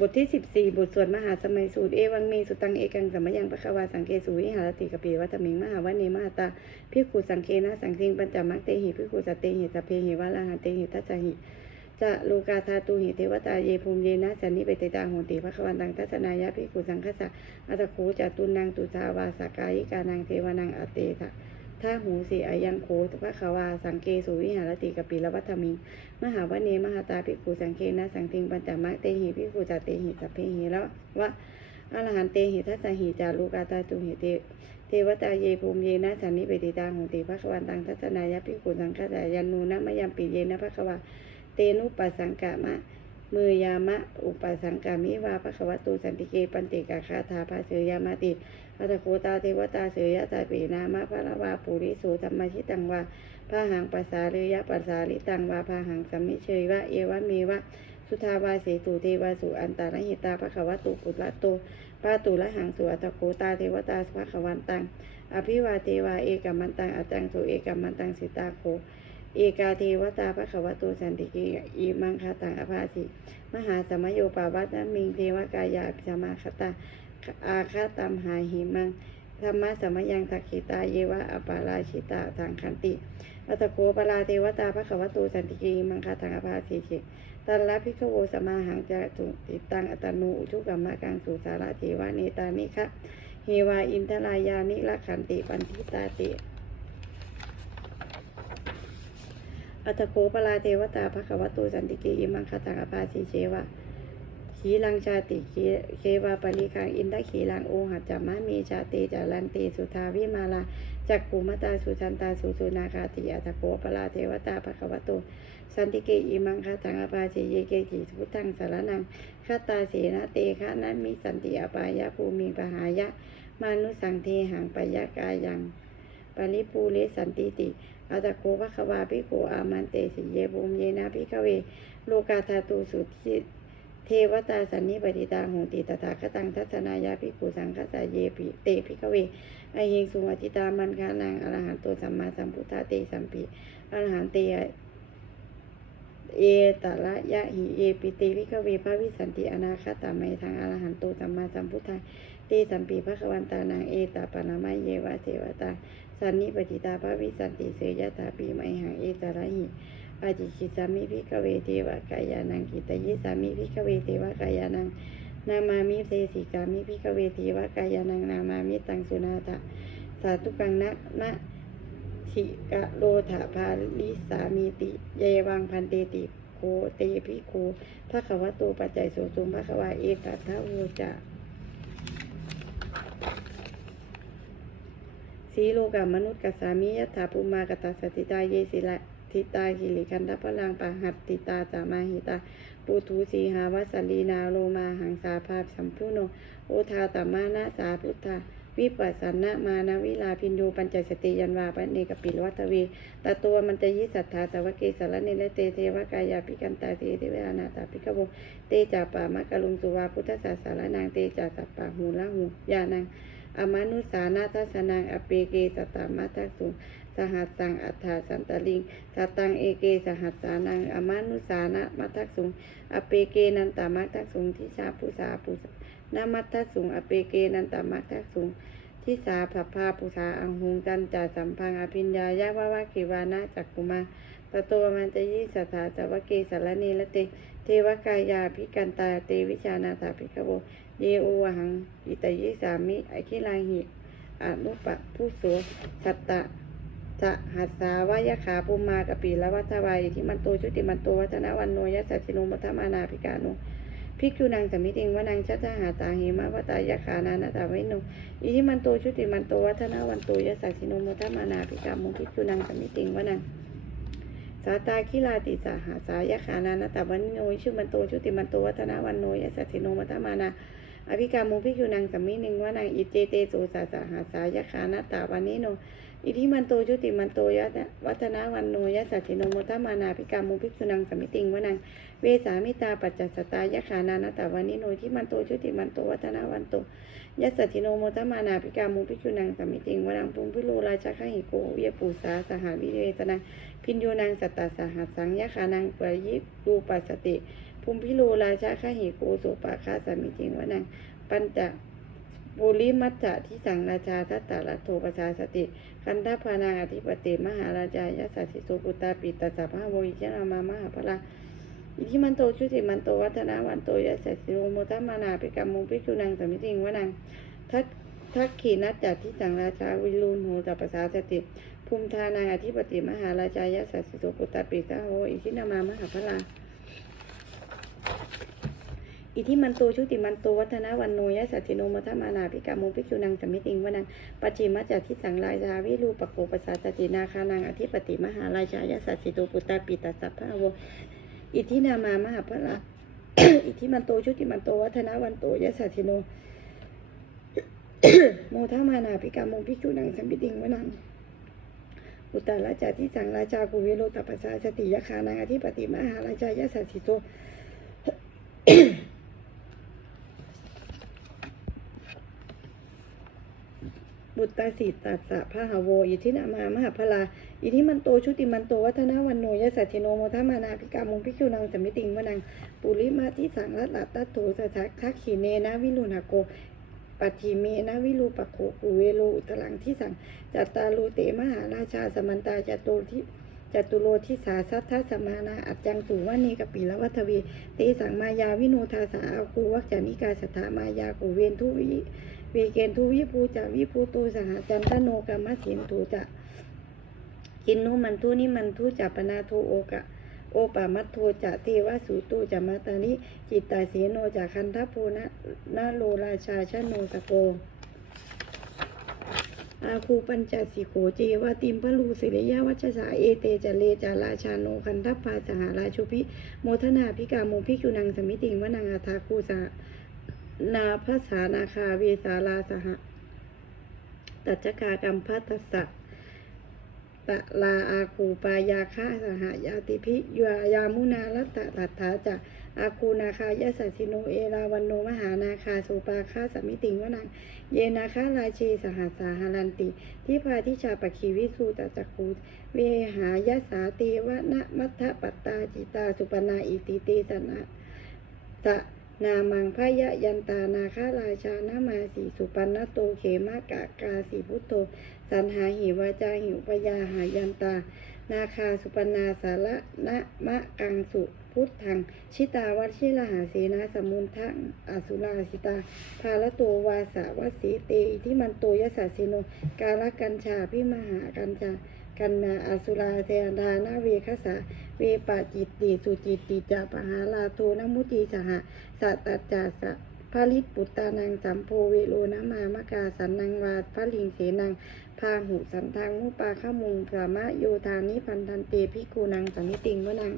บทที่สิบสี่บทสวดมหาสมัยสูตรเอวังเมสุตังเอกังสัมยังปะคะวาสังเกสุวิหารติกปีวัตมิงมหาวันเนมหาตาพิกขุสังเคนะสังคิงปัญจมักเตหิพิกขุสตเตหิสเพหิวะลาหันเตหิทัสหิจะโลกาธาตุหิเทวตาเยภูมิเยนะสันนิเปเตตาโหติภคะควันตังทัศนายะพิกขุสังคสะอัตโขจตุนังตุชาวาสกายิกานังเทวนังอเตทะ ท่าหูสีอายังโคภคะขวาสังเกสุวิหารติกปีละวัตมิงมหาวเนมหาตาภิกขุสังเคนะสังทิงปัญจมะเตหิภิกขุจัตเตหิสัพเพหิแล้ววะอรหันเตหิทัสสหิจารุกาตาตุหิเตเทวตาเยภูมิเยนะสันนิเปติตาโหติภะคะวันตังทัศนายะภิกขุสังฆสายันูนะมยัมปิเยนะภะคะวะเตนุปัสสังกะมะมือยามะ อุปสังกามิวาภะควะตูสันติเกปันติกาคาธาภาเสยามาติ อัตโคตาเทวตาเสยะตาปีนามะพระละวาปุริสุธรรมชิตังวาพาหังปัสสาเรยะปัสสาลิตังวาพาหังสัมมิเชยวะเอวะเมวะสุทาวาเสตุเทวาสุอันตารหิตาภะคะวะตุปุตละโตปาตุละหังสุอัตโคตาเทวตาภะคะวันตัง อภิวาเทวาเอกมมันตังอาจังสุเอกมมันตังสิตาโคเอกาเทวตาภะคะวะโตสันติกิอิมังคาตังอภาสิ มหาสมโยปาวัตนมิงเทวกายาสมาคตา อาคาตัมหาหิมังธรรมะสมยังทักขิตาเยวะอปาราชิตาทางคันติอัตโกปลาเทวตาภควตูสันติกีมังคาทางอภาสีเชตันละพิกโวสมาหังจะตุติตังอัตนูอุชุกรรมกังสุสาระเทวาเนตานิคะเฮวาอินทรายานิละขันติปันทิตาติอัตโกปลาเทวตาภควตูสันติกีมังคาทางอภาสีเชวะ ขีลังชาติขีเควาปริคังอินทขีลังโอหัจจามะเมชาเตจารันเตสุทาวิมาลาจักขุมตาสุชันตาสุสุนาคาติอัตโกปลาเทวตาภควโตสันติเกอิมังคาตังอปาเชเยเกจิสุทังสารนังคาตาเสนาเตคะนันมิสันติอปายะภูมิปหายะมานุสังเทหังปยากายังปริปูเรสันติติอัตโกภควาภิกอามันเตสิเยภูมิเยนะภิกเว โลกาธาตุสุทิ เทวตาสันนิปติตาโหติตถาคตังทัศนายาภิกขุสังฆสาเยปิเตภิกเวอหิงสุวัติตามันคานังอรหันโตสัมมาสัมพุทธาเตสัมปิอรหันเตเอตระยะหิเยปิเตภิกเวพระวิสันติอนาคตาไมทางอรหันโตสัมมาสัมพุทธาเตสัมปีพระควันตานังเอตาปนามาเยวะเทวตาสันนิปติตาพระวิสันติเสยยะตาปีไมหังเอตระหิ อาจิคิสามิพิกเวเทวกายานังกิตยิสามิพิกเวเทวกายานังนามามิเทสิกามิพิกเวเทวกายานังนามามิตังสุนาถะสาธุกังนะนะชิกะโลถะภาลิสามีติเยวังพันเตติโคเตพิโคพระขวโตปัจจัยโสสุมพระขวาเอกัตถะโวจะสีโลกามนุษย์กัสสามิยถาภูมากตาสติตาเยสิละ ทิตาหิริคันทพลังปะหัตติตาจามาหิตาปูทูสีหาวัสลีนาโลมาหังสาภาพสัมพุโนโอทาตมานะสาพุทธาวิปัสสนะมานาวิลาพินโยปัญจสติยันวาปเนกปิลวัตเวตตัวมันจะยิสัทธาสวเกสารเนเลเตเทวกายาปิกันตาเทเทเวอนาตาปิกโวเตจาปามะกะลุงสุวาพุทธศาสารนางเตจาสัปปะหูละหูยานังอมานุสานาทัสนังอเปเกสตามัทัส สหัสสังอัฏฐาสันตลิงสตังเอเกสหัสสานังอมานุสานะมัทัสสุงอเปเกนันตามัทัสสุงทิชาปุสาปุสนามัทัสสุงอเปเกนันตามัทัสสุงทิสาผัพพาปุสาอังหุงจันจ่าสัมพังอภิญญายาวาวาคิวานาจักกุมาตโตมันจะยิสถาจวเกสารเนละเต เทวกายาพิกันตาเตวิชานาถาภิกขโวเยโอวหังอิตยิสามิอคิลังหิอนุปะผู้โสสัตตะะหัสสาวายขาปุมมากปีละวัฏวายอิทิมันโตชุติมันโตวัฒนวันโนยัสสชิโนมัทมานาภิกาโนภิกขุนางสมิติงวานังชัตหาตาหิมะวตายขานานตาไวโนอิทิมันโตชุติมันโตวัฒนวันโตยัสสชิโนมัทมานาภิกาโมภิกขุนางสมิติงวานังสาตาคิลาติสาหาสายขานานตาวันโนชื่อมันโตชุติมันโตวัฒนวันโนยัสสชิโนมัทมานาอภิกามุพิกุนังสัมมิหนึ่งว่านางอิเจเตโสสาสาหาสายขานาตาวันนี้โน อิทิมันโตชุติมันโตยะวัฒนาวันโนยะสัจจิโนโมทมานาภิกามุพิกุนังสัมมิติงว่านางเวสามิตาปัจจัสตายะขานานาตาวันนี้โนที่มันโตชุติมันโตวัฒนาวันโตยะสัจจิโนโมทมานาภิกามุพิกุนังสัมมิติงว่านางปุงพิโลราชาขังหิโกเวียปูสาสหวิเวสนังพินโยนังสัตตาสหัสสังยะขานังปยิรูปัสติภูมิพิโรราชาคหิโกโสปาคาสมิจิงวนังปัญจ บุริมัจจะที่สังราชาทัตตาลัตโทประชาสติ คันธพานาอธิปติมหาราชายสัสสิโสปุตาปิตตสัพพะโวอิชนามามหาพลาอิทิมันโตชุติมันโตวัฒนาวันโตยสัสสิโรโมทัมมานาปิกรรมุปิจุนังสมิติงวนังทักทักขีนัจจัที่สังราชาวิรุณโหตประสาสติภูมิธานาอธิปติมหาราชายสัสสิโสปุตาปิตาโหอิทินามามหาพลา อิทิมันโตชุติมันโตวัฒนาวันโนยสัจจิโนมัทมานาภิกาโมภิกษุนังสมิติงวนังปัจิมัจจทิสังรายชาวิรูปโกปัสสาจตินาคานังอธิปติมหาราชายสัจจิโตปุตตาปิตาสัพพะโวอิทินามามหาพลาอิทิมันโตชุติมันโตวัฒนาวันโตยสัจจิโนโมทมานาภิกาโมภิกษุนังสมิติงวนังอุตตราจาที่สังราชากุเวโรตปัสสาสติยคานังอธิปติมหาราชายสัจจิโต บุตตาสีตัสสะพะหโวอิทินามามหาพลาอิทิมันโตชุติมันโตวัฒนาวันโนยสัจจิโนโมทมานาภิกามุงพิกษุนังสมิติงวนังปุริมาทิสังรัตตตัตโตสัทคักขีเนนะวิลุณโกปัติเมนะวิรูปโคกุเวโลอุตลังที่สังจัตตาลูเตมหาราชาสมันตาจัตุทิจตุโลทิสาสัทธสมานาอัจจังสุวานีกปิละวัทวีเตสังมายาวิโนทาสาอาคูวัจจานิกาสถามายากุเวนทุวิ เวเกนทุวิภูจาวิภูตูสหจันตโนกรรมสินทูจะกินโนมันทุนิมันทุจัปนาโทโอกะ โอปามัตโทจะเทวสูตูจะมาตานิจิตตาเสโนจะคันทโพนะนาโลราชาชโนสโกอาคูปัญจสิโขเจวติมพลูสิริยาวัชสาเอเตจเลจาราชาโนคันทัพพาสหาราชุพิโมทนาพิกาโมพิจุนังสมิติงวนังอาทาคูสา นาภาษานาคาเวสาลาสหตัจจกากรรมพัตสะตะลาอาคูปายาคาสหายาติพิยายามุนาลัตตะตัตถาจะอาคูนาคายสัสิโนเอราวันโนมหานาคาโสปาคาสมิติงวนังเยนาคาราเชสหัสาหารันติที่พาทิชาปคีวิสูตจักคูเวหายสาเตวะนะมัทธปัตตาจิตาสุปนาอิติเตสนะตะ นามังพยะยันตานาคาราชานามาสีสุปันนโตเขมากะกาสีพุทโธสันหาหิวาจาหิวปยาหายันตา นาคาสุปนาสาระนะมะกังสุ พุทธัง ชิตาวัชิลหาเสนาสมุนทังอสุราสิตา ภาลโตวาสาวสีเตอิที่มันโตยสัสสิโน กาลกัญชาพิมหากัญชากันนาอสุราเทยดานาเวคสาเวปาจิตติสุจิตติจาปหาลาโทนมุติสหะสัตจาสะพาลิปุตตานังสัมโพเวโรนามามกาสันนังวาพระลิงเสนัง พาหุสันทางมุปาขมุงสามะโยธานิพันธันเตพิกูนังสังนิติงวนัง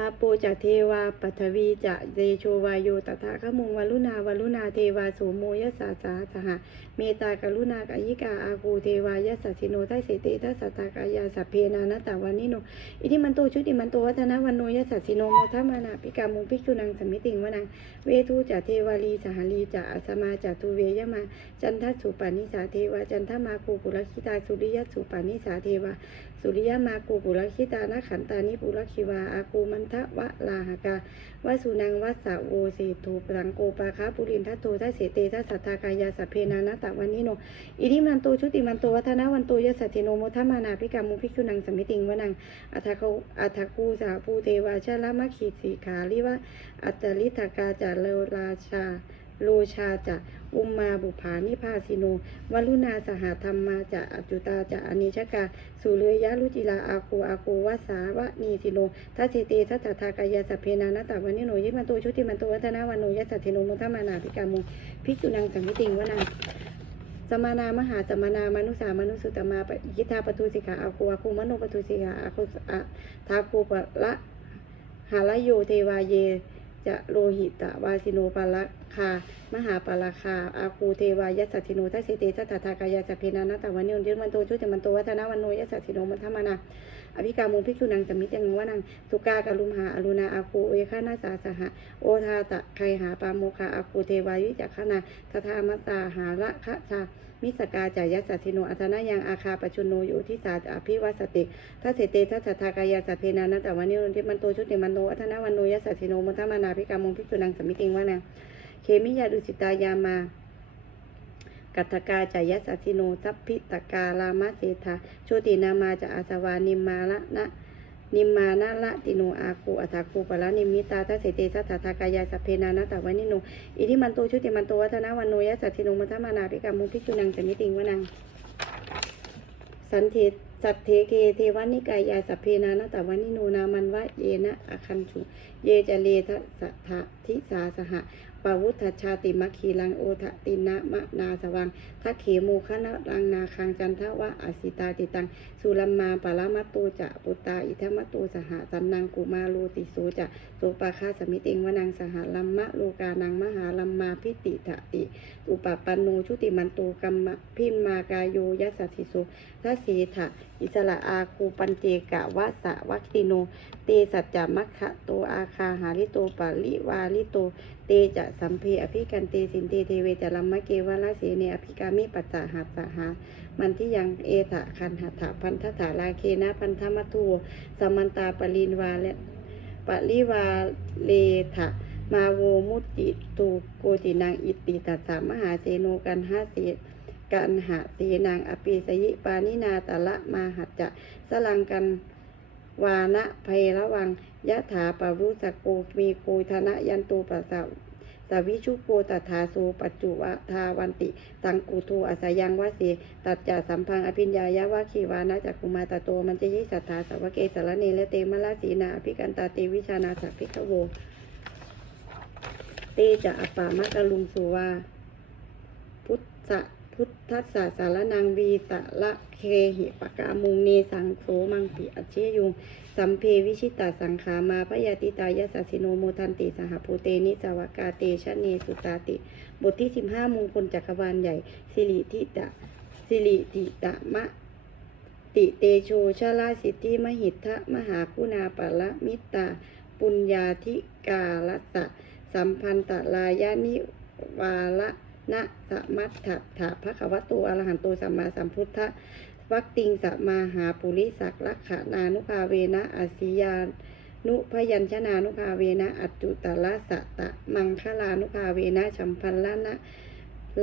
อาโปจะเทวาปัทวีจะเดโชวายโยตถาคมุงวลุณาวลุณาเทวาโสโมยสสาสาสหะเมตากรุณากายิกาอาคูเทวายสัสสิโนทัสเตทัสตากายาสัพเพนานตตวานิโนอิทิมันโตชุติมันโตวัฒนาวันโนยสัสสิโนโมทัมานาปิกามุปิกจุนังสมิติงวนังเวทูจะเทวาลีสหลีจะอัสมาจะทุเวยมาจันทสุปานิสาเทวาจันทมาคูปุรคิตาสุริยสุปานิสาเทวา สุริยมากูปุรคิตานะขันตานิปุรคิวาอากูมันทะวะลาหกาวสุนังวัสสะโวเสโทปรังโกปาคาปุรินทัตโตทัสเสเตทัสสัทธากายาสัพเพนานาตะวันนิโนอิทิมันโตชุติมันโตวัฒนาวันโตยสัจจิโนโมทมานาภิกามุภิกุนังสมิติงวนังอัทาคูอัทาคูสาภูเทวาชาลามะขีสีขาลิวะอัตตลิทกาจารเลราชา โลชาจะอุมมาบุภานิพาสิโนวลุนาสหธรรมมาจะอจุตาจะอนิชกาสุเรยะรุจิลาอาคูอาคูวสาวะนีสิโนทัสเตทัสสะทากายาสัพเพนานาตวันนิโนยิมันโตชุติมันโตวัฒนาวันโนยสัจจิโนโมทัมานาภิกามุภิกษุนังสัมมิติงวนังสมานามหาสมานามนุสามนุสุตมาปยิทาปทุสิกาอาคูอาคูมโนปทุสิกาอาคูอะทาคูปะละหาลโยเทวาเย จะโลหิตะวาสิโนปาลคา มหาปาลาคา อาคูเทวายัสสิโนทัสเตสัทธากายาสพเพนานาตวันโยนยืนมันโตชุติมันโตวัฒนาวันโนยัสสิโนมัทมานาอภิกามุภิกุนังสมิตยังวนังสุกากรุมหาอรุณาอาคูเอฆานาสาสหะโอทาตะไคหาปาโมคาอาคูเทวายุจักขณาทธามตาหาละคะชา มิสกาจายัสสะสิโนอัตนายังอาคาปชุโนโยทิสาอภิวัสติทัสเสตทัสทากายาสัพเพนานัตวานิโรติมันโตชุติมันโตอัตนาวันโนยัสสะสิโนมุทมานาภิกามุภิกษุนังสมิติงวนังเคมิยาดุสิตายามากัตถกาจายัสสะสิโนทัพพิตกาลามะเสธาโชตินามาจะอาสวานิมาละนะ นิมมานะละติโนอาคูอัตาคูปะละนิมิตาทัสเตทัสสะทากายาสัพเพนานัตตวานิโนอิทิมันโตชุติมันโตวัฒนาวันโนยัสสะสิโนมุทมานาภิกามุภิกษุนังสมิติงวนัง สันเทสัตเทเกเทวานิกายาสัพเพนานาตวานิโนนามันวะเยนะอคันชุเยจะเลทะสะทะทิสาสหะ ปวุธชาติมัคคีลังโอทะตินะมะนาสวังทักเขโมคะนะรังนาคังจันทวะอสิตาติตัง สุลัมมาปารามัตโตจะปุตตาอิทมัตโตสหสันนังกุมาโลติโสจะโสปาคาสมิติงวนังสหลัมมะโลกานังมหาลัมมาพิติทะติ อุปปันโนชุติมันโตกัมมะพิมมากายโยยัสสสิโสทัสสีถะ อิสระอาคูปัญเจกะวะสะวัคติโน เตสัจจมัคคะโตอาคาหาริโตปาลิวาลิโต เตจะสัมเพอภิกันเตสินเตเทเวจะลัมมะเกวะละเสเนอภิกามิปัสสะหัสสะหามันที่ยังเอถะคันหัตถะพันธถาลาเคนะพันธมัตุโวสมันตาปรินวาและปริวาเลถะมาโวมุติตูโกตินางอิติตัสสามหาเสโนกันห้าเส กันหะสีนางอปีสยิปานินาตะละมาหัจจะสลังกันวานะเพระวังยะถาปรุสโกมีโคธนะยันตูปัสสะสาวิชุโกตถาโสปัจจุวทาวันติ สังกุโทอาสยังวะเสตัจจะสัมพังอภิญญายาวะขีวานะจักคุมาตโตมันจะยิสัทธาสาวะเกสารเนและเตมะละสีนาอภิกันตาเตวิชานาสักพิกโว เตจะอปามะกะลุงสุวา พุทธะ พุทธัสสะสารนังวีตะละเคหิปกามุงเนสังโสมังปิอเชยุง สัมเพวิชิตาสังขามาพยาติตายสัสสิโนโมทันติสหภูเตนิสากาเตชะเนสุตาติ บทที่สิบห้ามงคลจักรวาลใหญ่ สิริทิตะสิริติตะมะติเตโชชาลาสิทธิมหิทธะมหาคุณาปะละมิตา ปุญญาธิกาลตะ สัมพันตลายานิวาละ นะสมัตถะถะพระขวโตอรหันโตสัมมาสัมพุทธะวักติงสัมาหาปุริสักลักขณานุภาเวนะอาศิยานุพยัญชนานุภาเวนะอัจจุตละสะตะมังคลานุภาเวนะชัมพันละนะ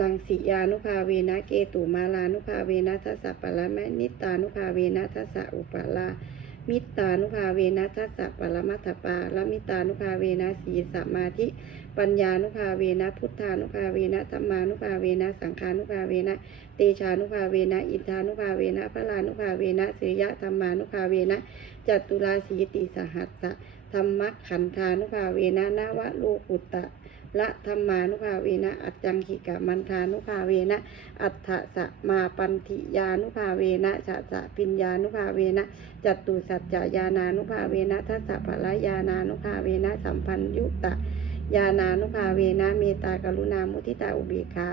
ลังสิยานุภาเวนะเกตุมาลานุภาเวนะทัสสะปะละมะนิตานุภาเวนะทัสสะอุปาลา มิตานุภาเวนะทัสสะปรมัตถปาละมิตานุภาเวนะสีสมาธิ ปัญญานุภาเวนะพุทธานุภาเวนะธรรมานุภาเวนะสังขานุภาเวนะเตชานุภาเวนะอินทานุภาเวนะพระลานุภาเวนะสิยะธรรมานุภาเวนะจัตุราสีติสหัสสะธรรมขันธานุภาเวนะนวะโลกุตตะ ละธรรมานุภาเวนะอัจจังขิกะมันธานุภาเวนะ อัฏฐสะมาปันธิยานุภาเวนะฉะสะปิญญานุภาเวนะจัตุสัจจายานานุภาเวนะทัสสะภะละยานานุภาเวนะสัมพันยุตตะยานานุภาเวนะเมตากรุณามุทิตาอุเบกขา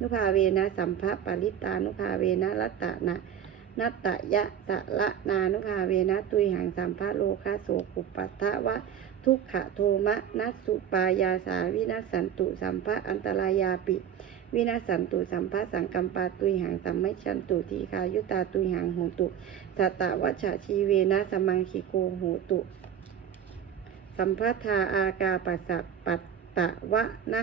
นุภาเวนะสัมภะปริตานุภาเวนะรัตตนะนัตตะยะสะละนานุภาเวนะตุยหังสัมภะโลคาโสกุปปัตถะวะ ทุกขโทมะนัสสุปายาสาวินัสสันตุสัมภะอันตรายาปิ วินัสสันตุสัมภะสังกัมปาตุยหังสัมไม่ชันตุทีคายุตาตุยหังโหตุสัตตะวัชชะชีเวนะสมังคิโกโหตุ สัมพัทาอากาปัสสะปัตตะวะนะ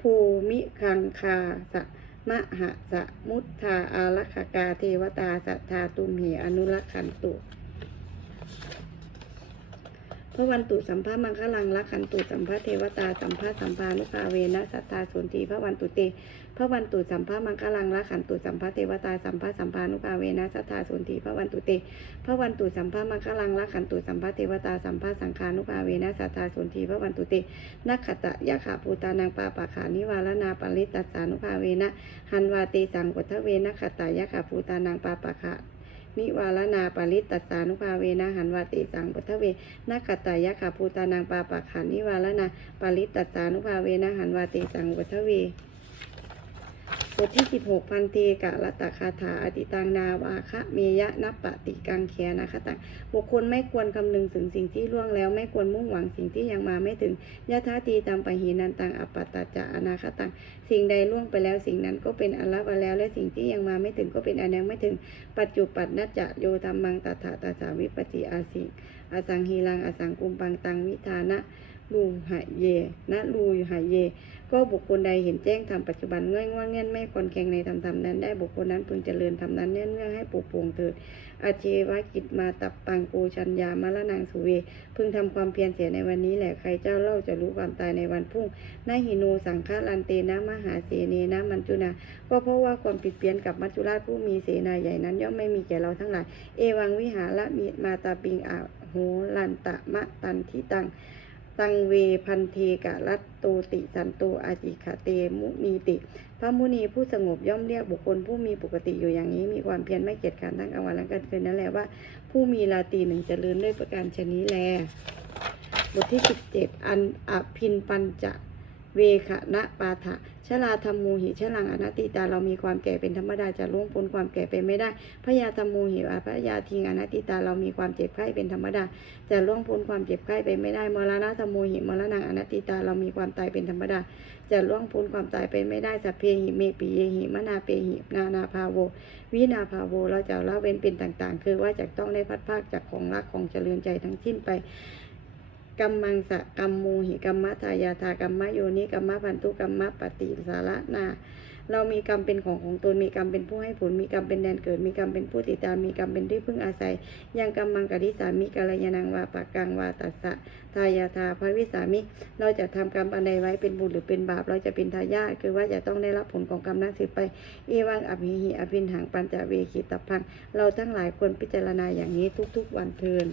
ภูมิคังคาสะมหะสะมุทธาอารักขกาเทวตาสัทธาตุมเหอนุรักขันตุ พระวันตุสัมภามังคลังรักขันตุสัมภาเทวตาสัมภาสัมภานุภาเวนะสัทธาสุนทีพระวันตุเตพระวันตุสัมภามังคลังรักขันตุสัมภาเทวตาสัมภาสัมภานุภาเวนะสัทธาสุนทีพระวันตุเตพระวันตุสัมภามังคลังรักขันตุสัมภาเทวตาสัมภาสังฆานุภาเวนะสัทธาสุนทีพระวันตุเตนักขตะยะขาภูตานังปาปะขานิวาลนาปริตตัสานุภาเวนะหันวาเตสังกุทเวนักขตะยะขาภูตานังปาปะขา นิวาลนาปาริตตัสานุภาเวนะหันวาเตสังปุทเวนักขตายะขาภูตานางปาปะขานิวาลนาปาริตตัสานุภาเวนะหันวาเตสังปุทเว บทที่ 16 พันเทกะรัตตคาถาอติตังนาวาคะเมยะนัปปติกังเขียนะคะตังบุคคลไม่ควรคำนึงถึงสิ่งที่ล่วงแล้วไม่ควรมุ่งหวังสิ่งที่ยังมาไม่ถึงยะทาตีตามปะหีนันตังอปัตตจจะอนาคตังสิ่งใดล่วงไปแล้วสิ่งนั้นก็เป็นอันละไปแล้ว และสิ่งที่ยังมาไม่ถึงก็เป็นอันยังไม่ถึง ปัจจุปันนัจจะโยธรรมังตถาตถาวิปจิอาสิอสังฮีรังอสังกุมปังตังวิธานะลูหะเยนะลูหะเย ก็บุคคลใดเห็นแจ้งทำปัจจุบันเง่อยง่อยเงี้ยนไม่คอนแข่งในธรรมธรรมนั้น ได้บุคคลนั้นพึงเจริญธรรมนั้นเนื่องเนื่องให้ปลูกปวงเถิดอาเจวะกิจมาตับปังกูชัญญามะละนางสุเว พึงทำความเพียรเสียในวันนี้แหละใครเจ้าเล่าจะรู้ความตายในวันพุ่งนาหิโนสังฆลันเตนะมหาเสเนนะมัญจุนาก็เพราะว่าความผิดเพี้ยนกับมัจจุราชผู้มีเสนาใหญ่นั้น ย่อมไม่มีแก่เราทั้งหลายเอวังวิหาระมีมาตาปิงอาโหลันตะมะตันทิตัง ตังเวพันเทกะรัตโตติสันโตอาจิคาเตมุนีติ พระมุนีผู้สงบย่อมเรียกบุคคลผู้มีปกติอยู่อย่างนี้มีความเพียรไม่เกียจขรันทั้งกลางวันและกลางคืนนั่นแหละว่า ผู้มีราตรีหนึ่งเจริญด้วยประการชนี้แล บทที่17อันอภินปัญจะเวขณะปาถะ ชลาธรรมูหิชลังอนัตติตาเรามีความแก่เป็นธรรมดาจะล่วงพ้นความแก่ไปไม่ได้พยาธรรมูหิอาพยาทิงอนัตติตาเรามีความเจ็บไข้เป็นธรรมดาจะล่วงพ้นความเจ็บไข้ไปไม่ได้มรณะธรรมูหิมรณะอนัตติตาเรามีความตายเป็นธรรมดาจะล่วงพ้นความตายไปไม่ได้สัพเพหิเมปิเยหิมนาเปหินานาภาโว วินาภาโวเราจะละเว้นเป็นต่างๆ คือว่าจะต้องได้พัดภาคจากของรักของเจริญใจทั้งสิ้นไป กัมมังสะกัมมูหิกัมมะทายาทากัมมะโยนิกัมมะพันธุกัมมะปฏิสาระนาเรามีกรรมเป็นของของตนมีกรรมเป็นผู้ให้ผลมีกรรมเป็นแดนเกิด มีกรรมเป็นผู้ติดตามมีกรรมเป็นที่พึ่งอาศัยยังกรรมังกดิสามิกาลยานังวาปากังวาตัสสะทายาทาภวิสามิ เราจะทำกรรมอันใดไว้เป็นบุญหรือเป็นบาป เราจะเป็นทายาทคือว่าจะต้องได้รับผลของกรรมนั้นสืบไปเอวังอภิหิอภินหังปัญจเวคิตพังเราทั้งหลายควรพิจารณาอย่างนี้ทุกๆวันเทิน